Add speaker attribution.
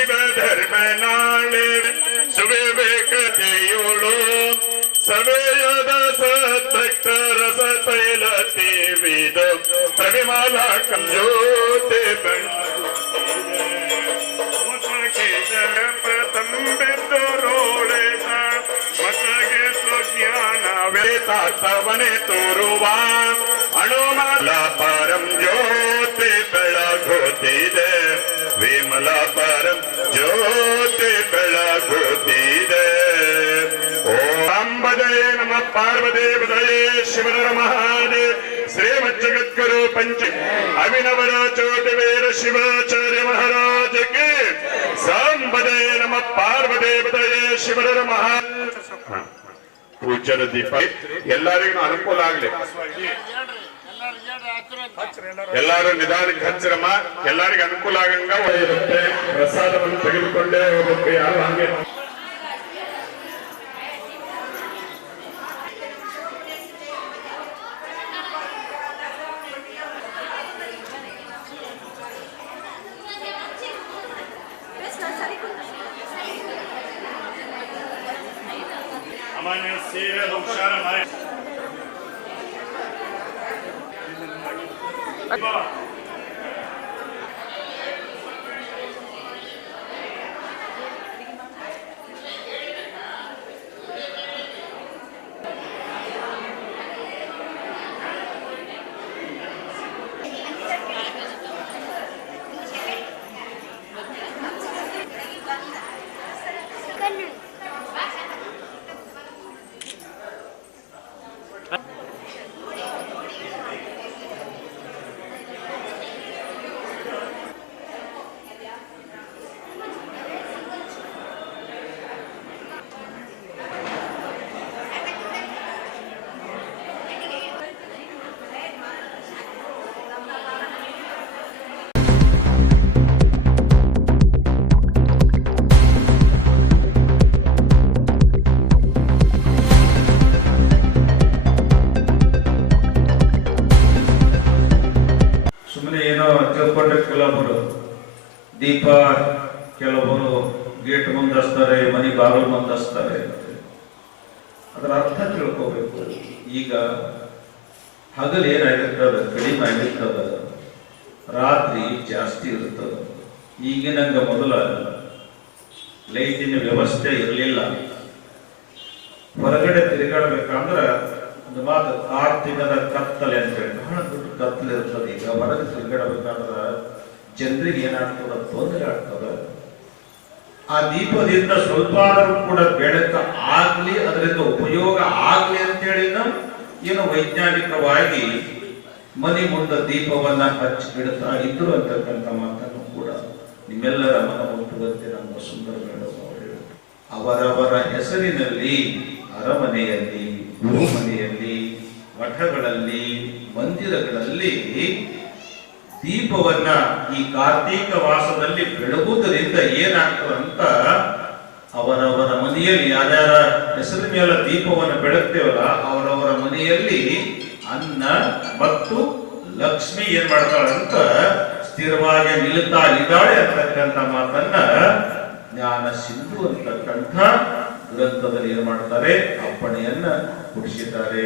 Speaker 1: शिव धर्म नाले सुबे वेख तेयोड़ो सबे यद रस तैल ते वेद प्रविमाला कंजोते तो ज्ञान वेता सवने तोरुवा अणुमाला परम ज्योति बेड़ा विमला ಬೆಳಗುತ್ತಿದೆ ಓಂಬದೇ ನಮ ಪಾರ್ವದೇ ಬದಯೇ ಶಿವನರ ಮಹಾದೇವ್ ಶ್ರೀಮದ್ ಜಗದ್ಗುರು ಪಂಚ ಅಭಿನವರ ಚೋಟಿ ವೀರ ಶಿವಾಚಾರ್ಯ ಮಹಾರಾಜಕ್ಕೆ ಸಾಂಬದಯೇ ನಮ ಪಾರ್ವದೇ ಬದಯೇ ಶಿವನರ. ದೀಪ. ಎಲ್ಲರಿಗೂ ಅನುಕೂಲ ಆಗ್ಲಿ. ಎಲ್ಲಾರು ನಿಧಾನಕ್ಕೆ ಹಚ್ಚಿರಮ್ಮ ಎಲ್ಲರಿಗೂ ಅನುಕೂಲ ಆಗಂಗ ಇರುತ್ತೆ ಪ್ರಸಾದವನ್ನು ತೆಗೆದುಕೊಂಡೇ ಹೋಗಬೇಕು ಯಾರು ಹಂಗೆ. ಅಮಾನ್ಯ ಸೇವೆ ಹುಷಾರ
Speaker 2: Good night. ಕೆಲವೊಬ್ಬರು ದೀಪ ಕೆಲವರು ಗೇಟ್ ಮುಂದೆ ಹಚ್ತಾರೆ ಮನೆ ಬಾಗಿಲು ಮುಂದೆ ಹಚ್ತಾರೆ ಅದರ ಅರ್ಥ ತಿಳ್ಕೋಬೇಕು. ಈಗ ಹಗಲು ಏನಾಗಿರ್ತದ ಕಡಿಮೆ ಆಗಿರ್ತದ. ರಾತ್ರಿ ಜಾಸ್ತಿ ಇರ್ತದ. ಈಗಿನಂಗ ಮೊದಲ ಲೈಟಿನ ವ್ಯವಸ್ಥೆ ಇರಲಿಲ್ಲ. ಹೊರಗಡೆ ತಿರುಗಾಡ್ಬೇಕಂದ್ರ ಒಂದು ಮಾತು ಆರ್ಥಿಕದ ಕತ್ತಲೆ ಅಂತ ಹೇಳಿ. ಬಹಳ ದೊಡ್ಡ ಕತ್ತಲೆ ಇರ್ತದೆ ಈಗ ಹೊರಗೆ ತಿರುಗಾಡ್ಬೇಕಂದ್ರ ಜನರಿಗೆ ಏನಾಗ್ತದ? ತೊಂದರೆ ಆಗ್ತದ. ಆ ದೀಪದಿಂದ ಸ್ವಲ್ಪ ಆದರೂ ಕೂಡ ಬೆಳಕ ಆಗ್ಲಿ, ಅದರಿಂದ ಉಪಯೋಗ ಆಗ್ಲಿ ಅಂತೇಳಿ ನಾವು ಏನು ವೈಜ್ಞಾನಿಕವಾಗಿ ಮನೆ ಮುಂದೆ ದೀಪವನ್ನ ಹಚ್ಚಿ ಬಿಡ್ತಾ ಇದ್ರು ಅಂತಕ್ಕಂಥ ಮಾತನ್ನು ಕೂಡ ನಿಮ್ಮೆಲ್ಲರ ಮನ ಮುಟ್ಟುವಂತೆ ನಮ್ಮ ಸುಂದರ ಅವರವರ ಹೆಸರಿನಲ್ಲಿ, ಅರಮನೆಯಲ್ಲಿ ಮಠಗಳಲ್ಲಿ ಮಂದಿರಗಳಲ್ಲಿ ದೀಪವನ್ನ ಈ ಕಾರ್ತೀಕ ವಾಸದಲ್ಲಿ ಬೆಳಗುವುದರಿಂದ ಅಂತ ಅವರವರ ಮನೆಯಲ್ಲಿ ಯಾರ್ಯಾರ ಹೆಸರು ಮೇಲೆ ದೀಪವನ್ನು ಬೆಳಗ್ತೇವಲ್ಲ, ಅವರವರ ಮನೆಯಲ್ಲಿ ಅನ್ನ ಮತ್ತು ಲಕ್ಷ್ಮಿ ಏನ್ ಅಂತ ಸ್ಥಿರವಾಗಿ ನಿಲ್ತಾ ಇದ್ದಾಳೆ ಅಂತಕ್ಕಂಥ ಮಾತನ್ನ ಜ್ಞಾನ ಸಿಂಧು ಅಂತಕ್ಕಂಥ ಗ್ರಂಥದಲ್ಲಿ ಏನ್ ಮಾಡ್ತಾರೆ? ಅಪ್ಪಣೆಯನ್ನ ಕೊಡಿಸಿದ್ದಾರೆ.